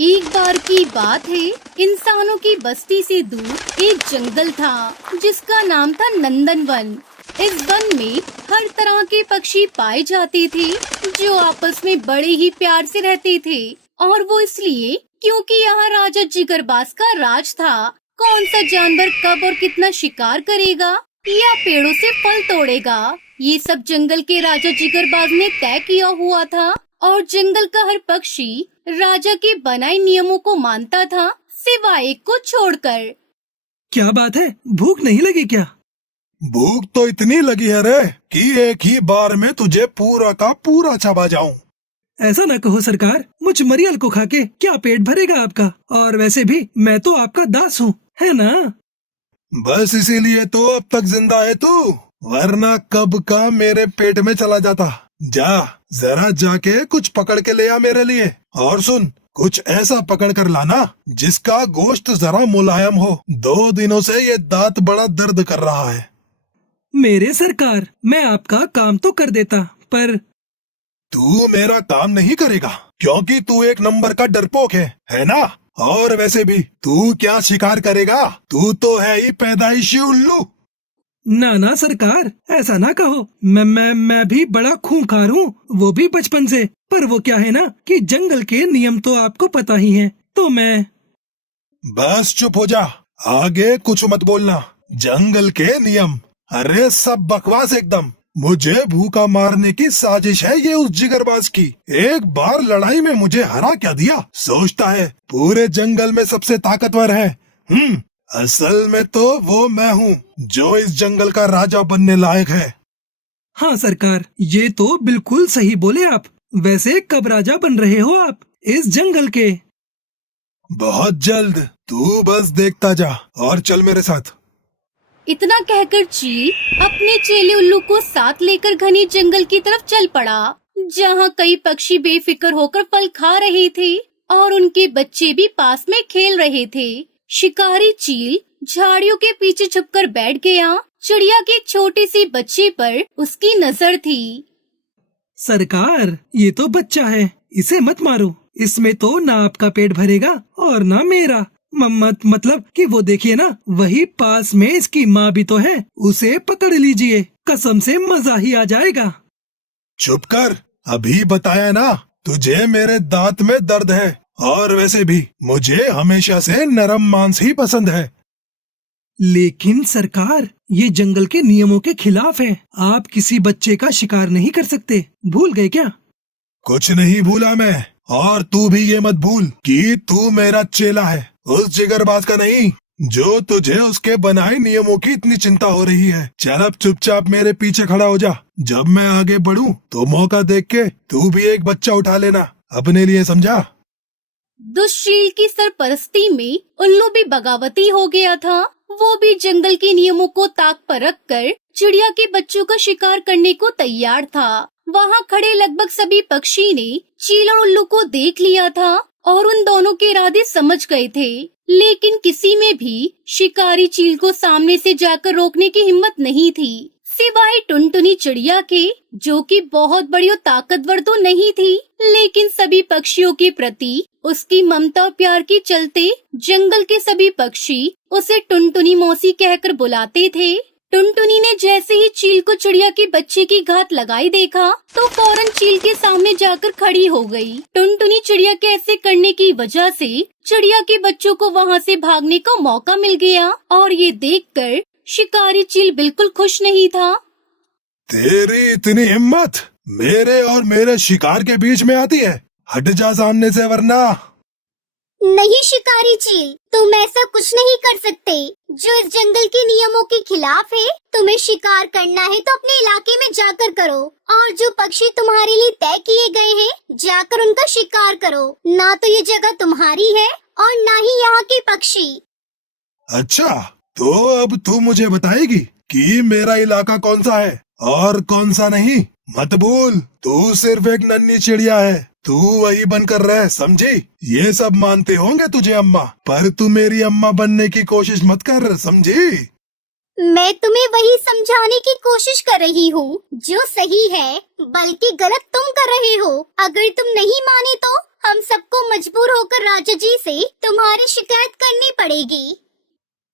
एक बार की बात है, इंसानों की बस्ती से दूर एक जंगल था जिसका नाम था नंदनवन। इस वन में हर तरह के पक्षी पाए जाते थे जो आपस में बड़े ही प्यार से रहते थे, और वो इसलिए क्योंकि यहाँ राजा जिगरबाज का राज था। कौन सा जानवर कब और कितना शिकार करेगा या पेड़ों से फल तोड़ेगा, ये सब जंगल के राजा जिगरबाज ने तय किया हुआ था। और जंगल का हर पक्षी राजा के बनाए नियमों को मानता था, सिवाय एक को छोड़कर। क्या बात है, भूख नहीं लगी क्या? भूख तो इतनी लगी है रे कि एक ही बार में तुझे पूरा का पूरा चबा जाऊं। ऐसा न कहो सरकार, मुझ मरियल को खा के क्या पेट भरेगा आपका? और वैसे भी मैं तो आपका दास हूँ, है ना? बस इसीलिए तो अब तक जिंदा है तू, वरना कब का मेरे पेट में चला जाता। जा जरा जाके कुछ पकड़ के ले आ मेरे लिए, और सुन, कुछ ऐसा पकड़ कर लाना जिसका गोश्त जरा मुलायम हो। 2 दिनों से ये दांत बड़ा दर्द कर रहा है। मेरे सरकार, मैं आपका काम तो कर देता, पर तू मेरा काम नहीं करेगा क्योंकि तू एक नंबर का डरपोक है ना? और वैसे भी तू क्या शिकार करेगा, तू तो है ही पैदाइशी उल्लू। ना सरकार, ऐसा ना कहो। मैं भी बड़ा खूंखार हूँ, वो भी बचपन से। पर वो क्या है ना कि जंगल के नियम तो आपको पता ही है, तो मैं। बस चुप हो जा, आगे कुछ मत बोलना। जंगल के नियम? अरे सब बकवास एकदम। मुझे भूखा मारने की साजिश है ये उस जिगरबाज की। एक बार लड़ाई में मुझे हरा क्या दिया, सोचता है पूरे जंगल में सबसे ताकतवर है। असल में तो वो मैं हूँ जो इस जंगल का राजा बनने लायक है। हाँ सरकार, ये तो बिल्कुल सही बोले आप। वैसे कब राजा बन रहे हो आप इस जंगल के? बहुत जल्द, तू बस देखता जा और चल मेरे साथ। इतना कहकर चील अपने चेले उल्लू को साथ लेकर घने जंगल की तरफ चल पड़ा, जहाँ कई पक्षी बेफिक्र होकर फल खा रहे थे और उनके बच्चे भी पास में खेल रहे थे। शिकारी चील झाड़ियों के पीछे छुपकर बैठ गया। चिड़िया के छोटे से बच्चे पर उसकी नजर थी। सरकार, ये तो बच्चा है, इसे मत मारो। इसमें तो ना आपका पेट भरेगा और ना मेरा। मतलब कि वो देखिए ना, वही पास में इसकी माँ भी तो है, उसे पकड़ लीजिए, कसम से मजा ही आ जाएगा। चुप कर, अभी बताया ना तुझे मेरे दांत में दर्द है, और वैसे भी मुझे हमेशा से नरम मांस ही पसंद है। लेकिन सरकार, ये जंगल के नियमों के खिलाफ है। आप किसी बच्चे का शिकार नहीं कर सकते, भूल गए क्या? कुछ नहीं भूला मैं, और तू भी ये मत भूल कि तू मेरा चेला है, उस जिगरबाज का नहीं जो तुझे उसके बनाए नियमों की इतनी चिंता हो रही है। चल अब चुपचाप मेरे पीछे खड़ा हो जा। जब मैं आगे बढ़ूं तो मौका देख के तू भी एक बच्चा उठा लेना अपने लिए, समझा? दुश्शील की सरपरस्ती में उल्लू भी बगावती हो गया था। वो भी जंगल के नियमों को ताक पर रख कर चिड़िया के बच्चों का शिकार करने को तैयार था। वहाँ खड़े लगभग सभी पक्षी ने चील और उल्लू को देख लिया था और उन दोनों के इरादे समझ गए थे, लेकिन किसी में भी शिकारी चील को सामने से जाकर रोकने की हिम्मत नहीं थी, सिवाय टुनटुनी चिड़िया के, जो कि बहुत बड़ी और ताकतवर तो नहीं थी, लेकिन सभी पक्षियों के प्रति उसकी ममता और प्यार के चलते जंगल के सभी पक्षी उसे टुनटुनी मौसी कहकर बुलाते थे। टुनटुनी ने जैसे ही चील को चिड़िया के बच्चे की घात लगाई देखा तो फौरन चील के सामने जाकर खड़ी हो गई। टुनटुनी चिड़िया के ऐसे करने की वजह से चिड़िया के बच्चों को वहाँ से भागने का मौका मिल गया, और ये देखकर शिकारी चील बिल्कुल खुश नहीं था। तेरी इतनी हिम्मत मेरे और मेरे शिकार के बीच में आती है? हट जा सामने से, वरना। नहीं शिकारी चील, तुम ऐसा कुछ नहीं कर सकते जो इस जंगल के नियमों के खिलाफ है। तुम्हें शिकार करना है तो अपने इलाके में जाकर करो, और जो पक्षी तुम्हारे लिए तय किए गए हैं जाकर उनका शिकार करो। ना तो ये जगह तुम्हारी है और ना ही यहाँ के पक्षी। अच्छा, तो अब तू मुझे बताएगी कि मेरा इलाका कौन सा है और कौन सा नहीं? मत भूल, तू सिर्फ एक नन्ही चिड़िया है, तू वही बनकर रह, समझी? ये सब मानते होंगे तुझे अम्मा, पर तू मेरी अम्मा बनने की कोशिश मत कर, समझी? मैं तुम्हें वही समझाने की कोशिश कर रही हूँ जो सही है, बल्कि गलत तुम कर रहे हो। अगर तुम नहीं माने तो हम सबको मजबूर होकर राजा जी से तुम्हारी शिकायत करनी पड़ेगी।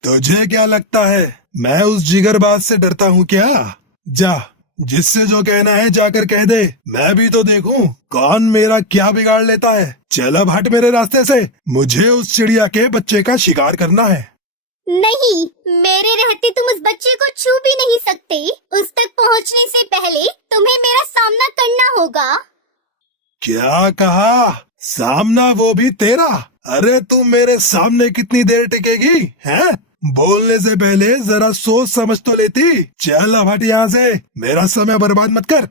तुझे क्या लगता है मैं उस जिगरबाज से डरता हूँ क्या? जा, जिससे जो कहना है जाकर कह दे। मैं भी तो देखूं कौन मेरा क्या बिगाड़ लेता है। चल अब हट मेरे रास्ते से, मुझे उस चिड़िया के बच्चे का शिकार करना है। नहीं, मेरे रहते तुम उस बच्चे को छू भी नहीं सकते। उस तक पहुंचने से पहले तुम्हें मेरा सामना करना होगा। क्या कहा? सामना, वो भी तेरा? अरे तू मेरे सामने कितनी देर टिकेगी हैं? बोलने से पहले जरा सोच समझ तो लेती। चल अब हट यहाँ से, मेरा समय बर्बाद मत कर।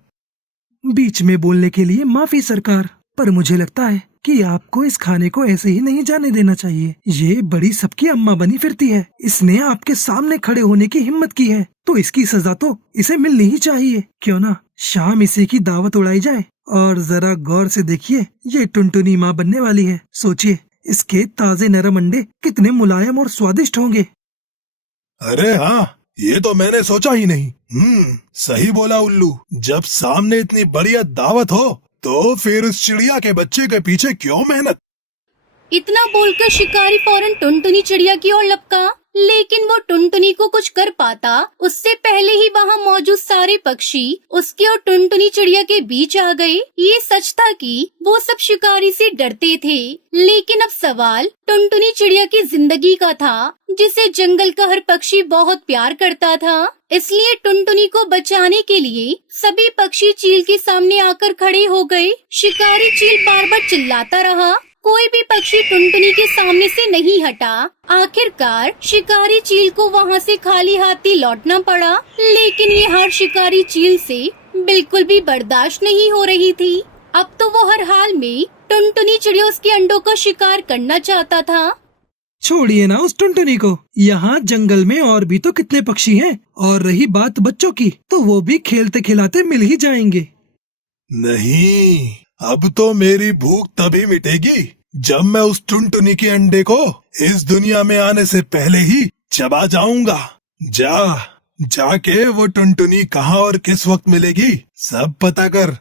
बीच में बोलने के लिए माफी सरकार, पर मुझे लगता है कि आपको इस खाने को ऐसे ही नहीं जाने देना चाहिए। ये बड़ी सबकी अम्मा बनी फिरती है। इसने आपके सामने खड़े होने की हिम्मत की है, तो इसकी सजा तो इसे मिलनी ही चाहिए। क्यों ना शाम इसे की दावत उड़ाई जाए। और जरा गौर से देखिए, ये टुनटुनी माँ बनने वाली है। सोचिए, इसके ताजे नरम अंडे कितने मुलायम और स्वादिष्ट होंगे। अरे हाँ, ये तो मैंने सोचा ही नहीं। सही बोला उल्लू। जब सामने इतनी बढ़िया दावत हो तो फिर उस चिड़िया के बच्चे के पीछे क्यों मेहनत। इतना बोलकर शिकारी फौरन टुनटुनी चिड़िया की ओर लपका, लेकिन वो टुनटुनी को कुछ कर पाता उससे पहले ही वहाँ मौजूद सारे पक्षी उसके और टुनटुनी चिड़िया के बीच आ गए। ये सच था कि वो सब शिकारी से डरते थे, लेकिन अब सवाल टुनटुनी चिड़िया की जिंदगी का था, जिसे जंगल का हर पक्षी बहुत प्यार करता था। इसलिए टुनटुनी को बचाने के लिए सभी पक्षी चील के सामने आकर खड़े हो गए। शिकारी चील बार बार चिल्लाता रहा, कोई भी पक्षी टुनटुनी के सामने से नहीं हटा। आखिरकार शिकारी चील को वहाँ से खाली हाथ ही लौटना पड़ा, लेकिन ये हार शिकारी चील से बिल्कुल भी बर्दाश्त नहीं हो रही थी। अब तो वो हर हाल में टुनटुनी चिड़िया उसके अंडों का शिकार करना चाहता था। छोड़िए ना उस टुनटुनी को, यहाँ जंगल में और भी तो कितने पक्षी हैं। और रही बात बच्चों की, तो वो भी खेलते खिलाते मिल ही जाएंगे। नहीं, अब तो मेरी भूख तभी मिटेगी जब मैं उस टुनटुनी के अंडे को इस दुनिया में आने से पहले ही चबा जाऊंगा। जाके वो टुनटुनी कहाँ और किस वक्त मिलेगी सब पता कर।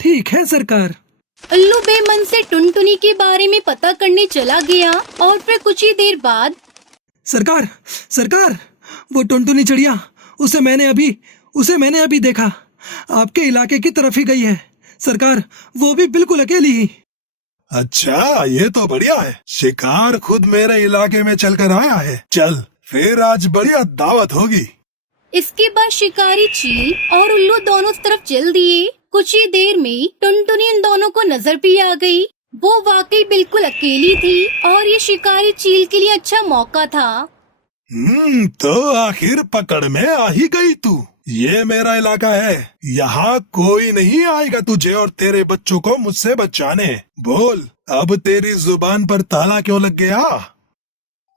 ठीक है सरकार। उल्लू बेमन से टुनटुनी के बारे में पता करने चला गया और फिर कुछ ही देर बाद सरकार, वो टुनटुनी चिड़िया, उसे मैंने अभी देखा। आपके इलाके की तरफ ही गई है सरकार, वो भी बिल्कुल अकेली ही। अच्छा, ये तो बढ़िया है। शिकार खुद मेरे इलाके में चलकर आया है। चल फिर आज बढ़िया दावत होगी। इसके बाद शिकारी चील और उल्लू दोनों तरफ चल दिए। कुछ ही देर में टुनटुनी इन दोनों को नजर भी आ गई। वो वाकई बिल्कुल अकेली थी और ये शिकारी चील के लिए अच्छा मौका था। तो आखिर पकड़ में आ ही गई तू। ये मेरा इलाका है, यहाँ कोई नहीं आएगा तुझे और तेरे बच्चों को मुझसे बचाने। बोल, अब तेरी जुबान पर ताला क्यों लग गया?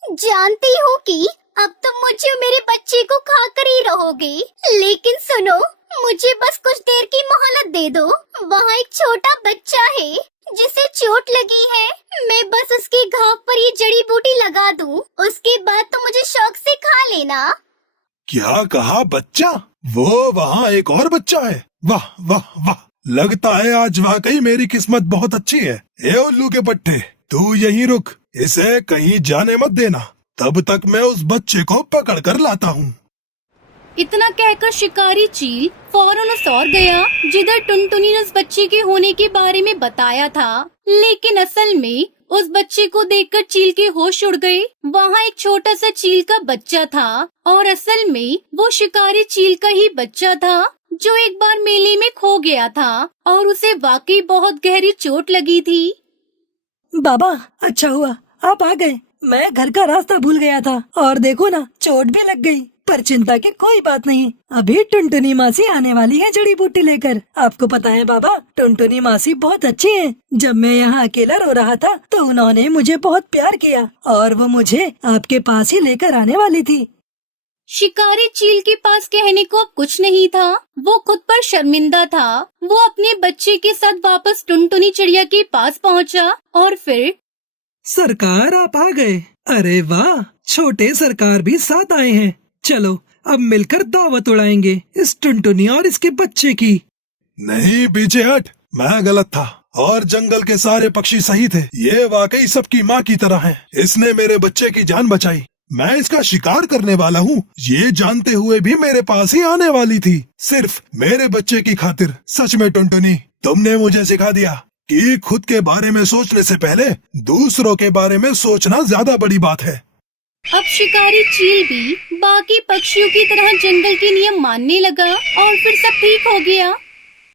जानती हूँ कि अब तुम मुझे और मेरे बच्चे को खाकर ही रहोगे, लेकिन सुनो, मुझे बस कुछ देर की मोहलत दे दो। वहाँ एक छोटा बच्चा है जिसे चोट लगी है। मैं बस उसके घाव पर ये जड़ी बूटी लगा दूँ, उसके बाद तो मुझे शौक से खा लेना। क्या कहा? बच्चा? वो वहाँ एक और बच्चा है? वाह वाह वाह, लगता है आज वाकई मेरी किस्मत बहुत अच्छी है। ए उल्लू के पट्टे, तू यहीं रुक, इसे कहीं जाने मत देना, तब तक मैं उस बच्चे को पकड़ कर लाता हूँ। इतना कहकर शिकारी चील फौरन उस ओर गया जिधर टुनटुनी ने उस बच्चे के होने के बारे में बताया था, लेकिन असल में उस बच्चे को देखकर चील के होश उड़ गए। वहाँ एक छोटा सा चील का बच्चा था और असल में वो शिकारी चील का ही बच्चा था जो एक बार मेले में खो गया था और उसे वाकई बहुत गहरी चोट लगी थी। बाबा, अच्छा हुआ आप आ गए। मैं घर का रास्ता भूल गया था और देखो ना, चोट भी लग गई। पर चिंता की कोई बात नहीं, अभी टुनटुनी मासी आने वाली है जड़ी बूटी लेकर। आपको पता है बाबा, टुनटुनी मासी बहुत अच्छी है। जब मैं यहाँ अकेला रो रहा था तो उन्होंने मुझे बहुत प्यार किया और वो मुझे आपके पास ही लेकर आने वाली थी। शिकारी चील के पास कहने को अब कुछ नहीं था। वो खुद पर शर्मिंदा था। वो अपने बच्चे के साथ वापस टुनटुनी चिड़िया के पास पहुँचा और फिर सरकार, आप आ गए। अरे वाह, छोटे सरकार भी साथ आए हैं। चलो अब मिलकर दावत उड़ाएंगे इस टुनटुनी और इसके बच्चे की। नहीं, पीछे हट, मैं गलत था और जंगल के सारे पक्षी सही थे। ये वाकई सबकी माँ की तरह है। इसने मेरे बच्चे की जान बचाई। मैं इसका शिकार करने वाला हूँ, ये जानते हुए भी मेरे पास ही आने वाली थी, सिर्फ मेरे बच्चे की खातिर। सच में टुनटुनी, तुमने मुझे सिखा दिया कि खुद के बारे में सोचने से पहले दूसरों के बारे में सोचना ज्यादा बड़ी बात है। अब शिकारी चील भी बाकी पक्षियों की तरह जंगल के नियम मानने लगा और फिर सब ठीक हो गया।